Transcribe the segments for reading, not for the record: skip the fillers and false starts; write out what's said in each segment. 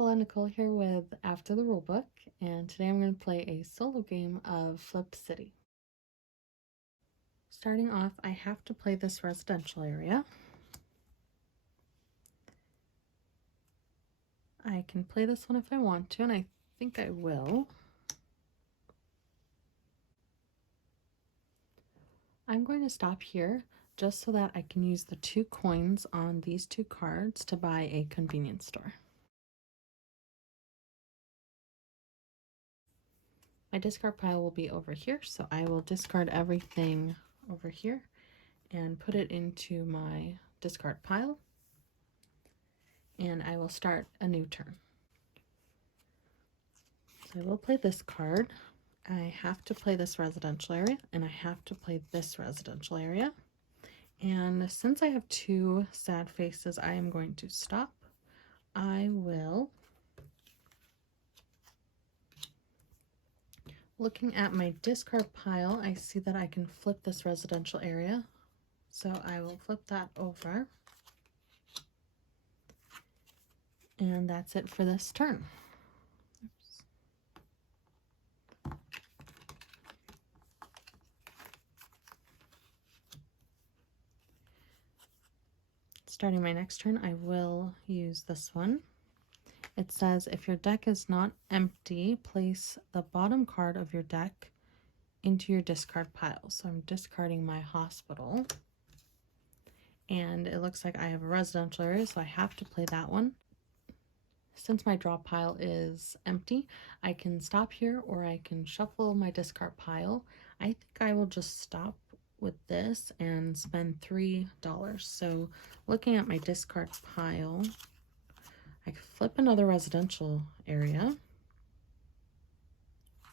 Hello, Nicole here with After the Rulebook, and today I'm going to play a solo game of Flip City. Starting off, I have to play this residential area. I can play this one if I want to, and I think I will. I'm going to stop here just so that I can use the 2 coins on these 2 cards to buy a convenience store. My discard pile will be over here, so I will discard everything over here and put it into my discard pile, and I will start a new turn. So I will play this card. I have to play this residential area, and I have to play this residential area. And since I have 2 sad faces, I am going to stop. I will, looking at my discard pile, I see that I can flip this residential area. So I will flip that over. And that's it for this turn. Oops. Starting my next turn, I will use this one. It says, if your deck is not empty, place the bottom card of your deck into your discard pile. So I'm discarding my hospital. And it looks like I have a residential area, so I have to play that one. Since my draw pile is empty, I can stop here or I can shuffle my discard pile. I think I will just stop with this and spend $3. So looking at my discard pile, I could flip another residential area.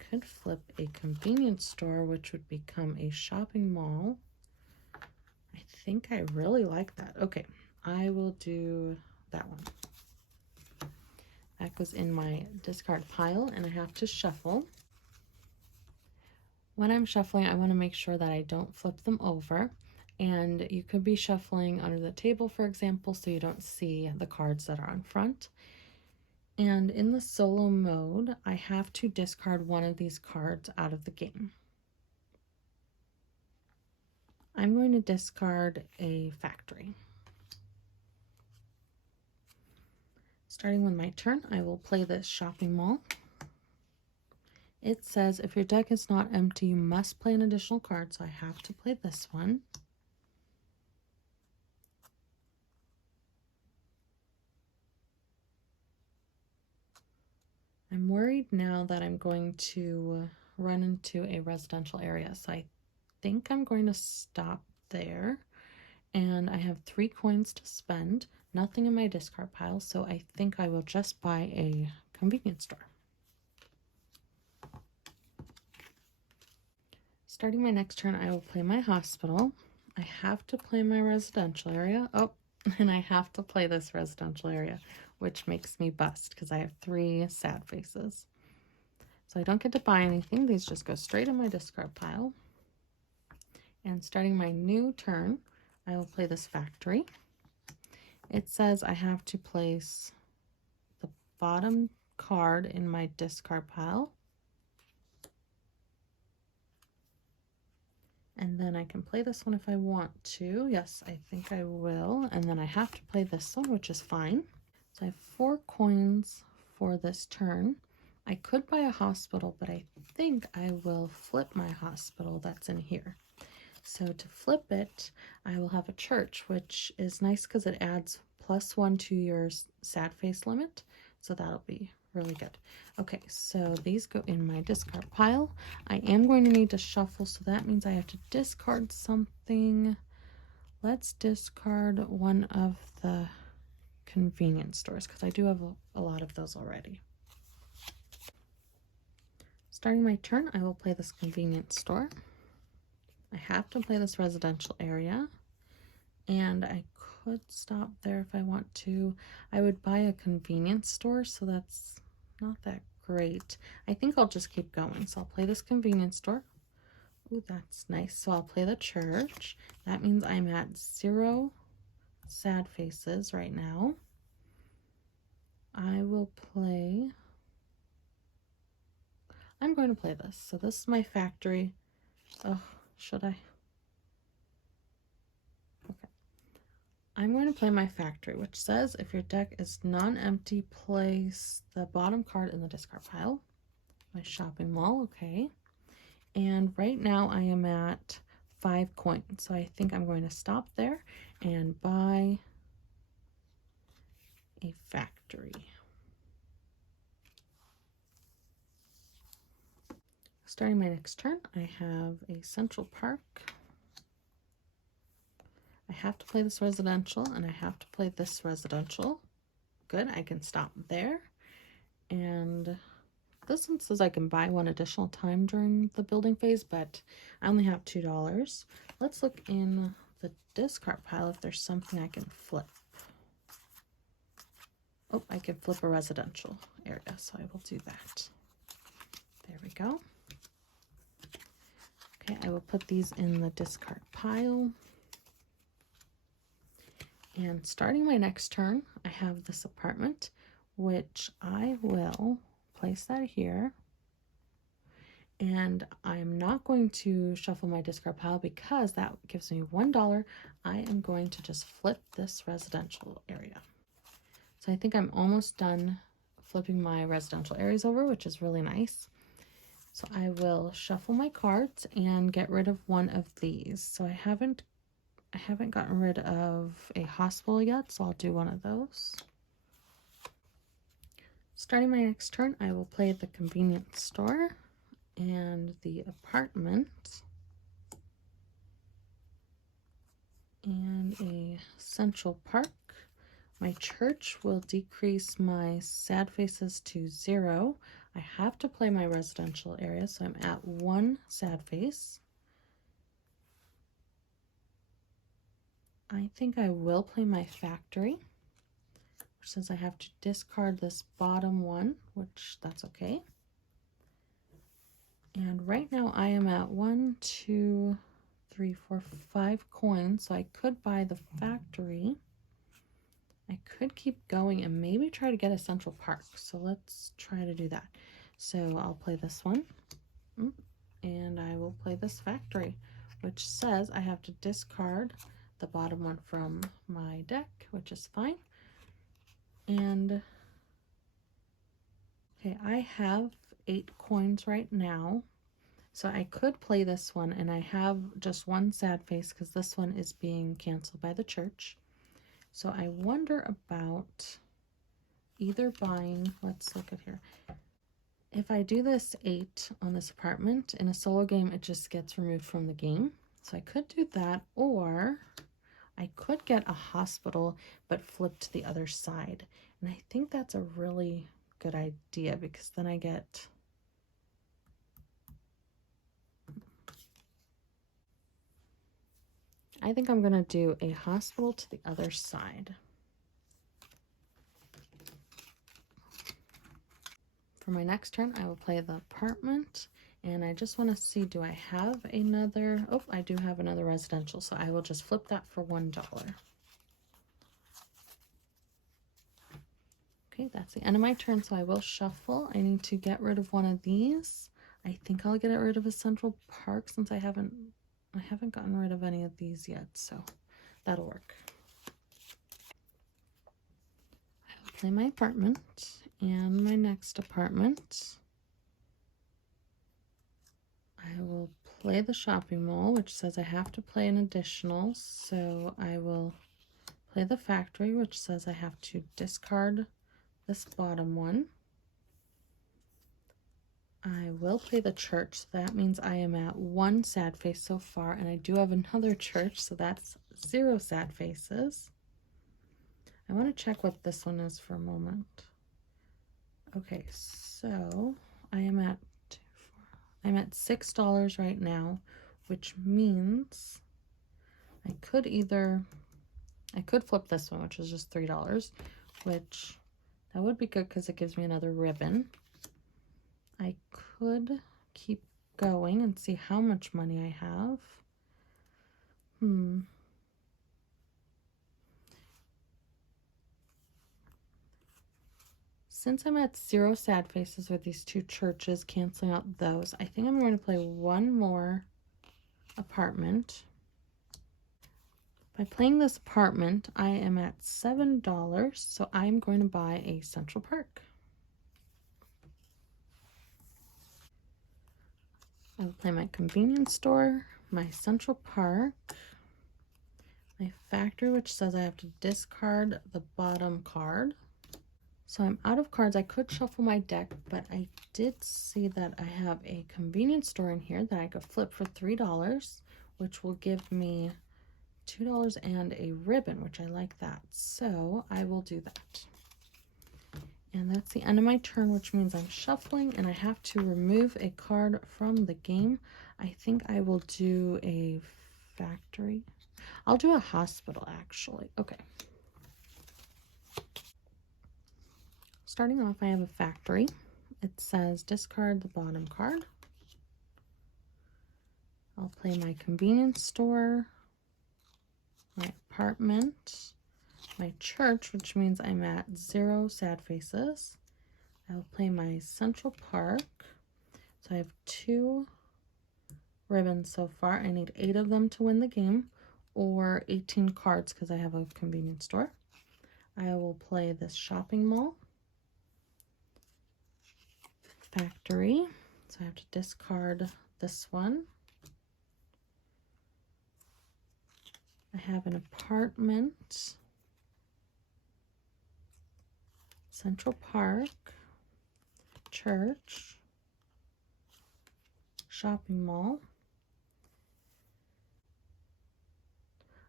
Could flip a convenience store, which would become a shopping mall. I think I really like that. Okay, I will do that one. That goes in my discard pile, and I have to shuffle. When I'm shuffling, I want to make sure that I don't flip them over. And you could be shuffling under the table, for example, so you don't see the cards that are on front. And in the solo mode, I have to discard one of these cards out of the game. I'm going to discard a factory. Starting with my turn, I will play this shopping mall. It says if your deck is not empty, you must play an additional card, so I have to play this one. I'm worried now that I'm going to run into a residential area, so I think I'm going to stop there. And I have 3 coins to spend, nothing in my discard pile, so I think I will just buy a convenience store. Starting my next turn, I will play my hospital. I have to play my residential area. Oh, and I have to play this residential area, which makes me bust because I have 3 sad faces. So I don't get to buy anything. These just go straight in my discard pile. And starting my new turn, I will play this factory. It says I have to place the bottom card in my discard pile. And then I can play this one if I want to. Yes, I think I will. And then I have to play this one, which is fine. So I have 4 coins for this turn. I could buy a hospital, but I think I will flip my hospital that's in here. So to flip it, I will have a church, which is nice because it adds +1 to your sad face limit. So that'll be really good. Okay, so these go in my discard pile. I am going to need to shuffle, so that means I have to discard something. Let's discard one of the convenience stores because I do have a lot of those already. Starting my turn, I will play this convenience store. I have to play this residential area, and I could stop there if I want to. I would buy a convenience store, so that's not that great. I think I'll just keep going. So I'll play this convenience store. Ooh, that's nice. So I'll play the church. That means I'm at 0 sad faces right now. I will play, I'm going to play this. So this is my factory. Oh, should I? Okay. I'm going to play my factory, which says if your deck is non-empty, place the bottom card in the discard pile. My shopping mall, okay. And right now I am at 5 coins. So I think I'm going to stop there and buy a factory. Starting my next turn, I have a Central Park. I have to play this residential and I have to play this residential. Good, I can stop there. And this one says I can buy one additional time during the building phase, but I only have $2. Let's look in the discard pile if there's something I can flip. Oh, I can flip a residential area, so I will do that. There we go. Okay, I will put these in the discard pile. And starting my next turn, I have this apartment, which I will place that here. And I'm not going to shuffle my discard pile because that gives me $1. I am going to just flip this residential area. So I think I'm almost done flipping my residential areas over, which is really nice. So I will shuffle my cards and get rid of one of these. So I haven't gotten rid of a hospital yet, so I'll do one of those. Starting my next turn, I will play the convenience store and the apartment and a Central Park. My church will decrease my sad faces to 0. I have to play my residential area, so I'm at 1 sad face. I think I will play my factory, which says I have to discard this bottom one, which that's okay. And right now I am at 1, 2, 3, 4, 5 coins, so I could buy the factory. I could keep going and maybe try to get a Central Park. So let's try to do that. So I'll play this one. And I will play this factory, which says I have to discard the bottom one from my deck, which is fine. And okay, I have 8 coins right now. So I could play this one, and I have just 1 sad face because this one is being canceled by the church. So I wonder about either buying, let's look at here. If I do this 8 on this apartment, in a solo game, it just gets removed from the game. So I could do that, or I could get a hospital, but flip to the other side. And I think that's a really good idea because then I get... I think I'm going to do a hospital to the other side. For my next turn, I will play the apartment. And I just want to see, do I have another... Oh, I do have another residential. So I will just flip that for $1. Okay, that's the end of my turn. So I will shuffle. I need to get rid of one of these. I think I'll get rid of a Central Park since I haven't gotten rid of any of these yet, so that'll work. I will play my apartment and my next apartment. I will play the shopping mall, which says I have to play an additional, so I will play the factory, which says I have to discard this bottom one. I will play the church, so that means I am at 1 sad face so far, and I do have another church, so that's 0 sad faces. I want to check what this one is for a moment. Okay, so I'm at $6 right now, which means I could flip this one, which is just $3, which that would be good because it gives me another ribbon. I could keep going and see how much money I have. Since I'm at 0 sad faces with these 2 churches, canceling out those, I think I'm going to play one more apartment. By playing this apartment, I am at $7, so I'm going to buy a Central Park. I will play my convenience store, my Central Park, my factory, which says I have to discard the bottom card. So I'm out of cards. I could shuffle my deck, but I did see that I have a convenience store in here that I could flip for $3, which will give me $2 and a ribbon, which I like that. So I will do that. And that's the end of my turn, which means I'm shuffling and I have to remove a card from the game. I think I will do a factory. I'll do a hospital, actually. Okay. Starting off, I have a factory. It says discard the bottom card. I'll play my convenience store, my apartment, my church, which means I'm at 0 sad faces. I'll play my Central Park. So I have 2 ribbons so far. I need 8 of them to win the game, or 18 cards because I have a convenience store. I will play this shopping mall, factory. So I have to discard this one. I have an apartment, Central Park, church, shopping mall.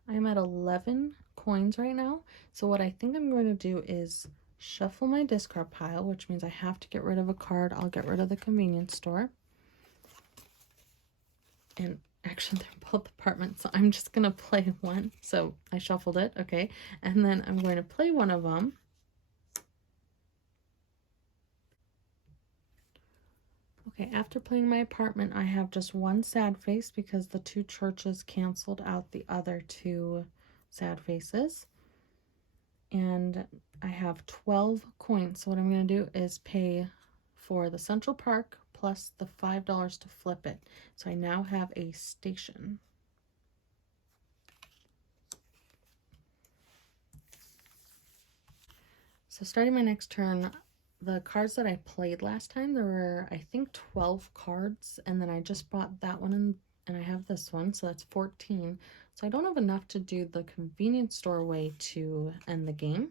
I'm at 11 coins right now. So what I think I'm going to do is shuffle my discard pile, which means I have to get rid of a card. I'll get rid of the convenience store. And actually, they're both apartments, so I'm just going to play one. So I shuffled it, okay. And then I'm going to play one of them. Okay, after playing my apartment, I have just one sad face because the 2 churches canceled out the other 2 sad faces. And I have 12 coins. So what I'm going to do is pay for the Central Park plus the $5 to flip it. So I now have a station. So starting my next turn, the cards that I played last time, there were, I think, 12 cards, and then I just bought that one, and I have this one, so that's 14. So I don't have enough to do the convenience store way to end the game.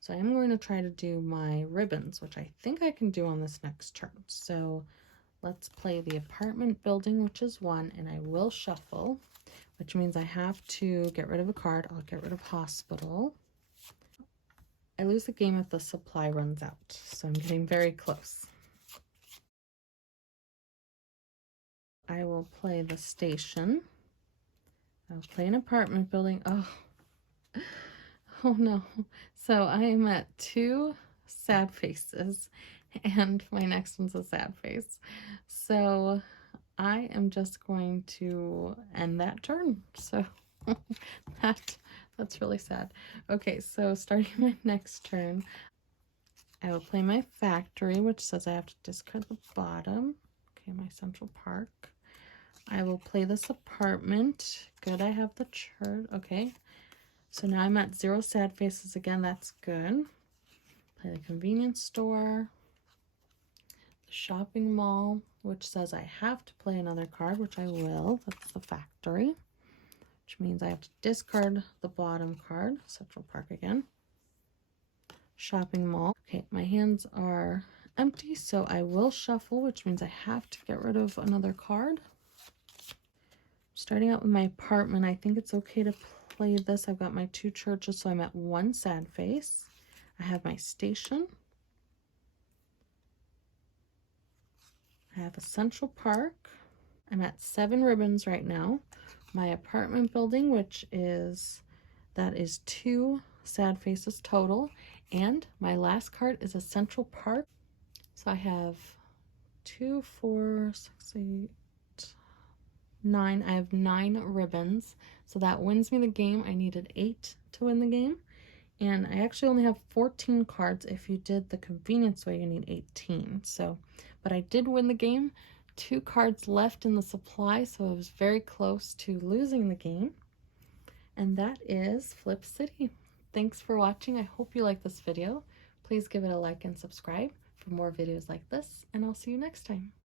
So I'm going to try to do my ribbons, which I think I can do on this next turn. So let's play the apartment building, which is 1, and I will shuffle, which means I have to get rid of a card. I'll get rid of hospital. I lose the game if the supply runs out, so I'm getting very close. I will play the station. I'll play an apartment building. Oh no. So I am at 2 sad faces, and my next one's a sad face. So I am just going to end that turn. So that's really sad. Okay, so starting my next turn, I will play my factory, which says I have to discard the bottom. Okay, my Central Park. I will play this apartment. Good, I have the church. Okay, so now I'm at 0 sad faces again. That's good. Play the convenience store. The shopping mall, which says I have to play another card, which I will. That's the factory, which means I have to discard the bottom card. Central Park again. Shopping mall. Okay, my hands are empty, so I will shuffle, which means I have to get rid of another card. Starting out with my apartment, I think it's okay to play this. I've got my 2 churches, so I'm at 1 sad face. I have my station. I have a Central Park. I'm at 7 ribbons right now. My apartment building, that is 2 sad faces total. And my last card is a Central Park. So I have 2, 4, 6, 8, 9. I have 9 ribbons. So that wins me the game. I needed 8 to win the game. And I actually only have 14 cards. If you did the convenience way, you need 18. So, but I did win the game. 2 cards left in the supply, so I was very close to losing the game. And that is Flip City. Thanks for watching. I hope you like this video. Please give it a like and subscribe for more videos like this, and I'll see you next time.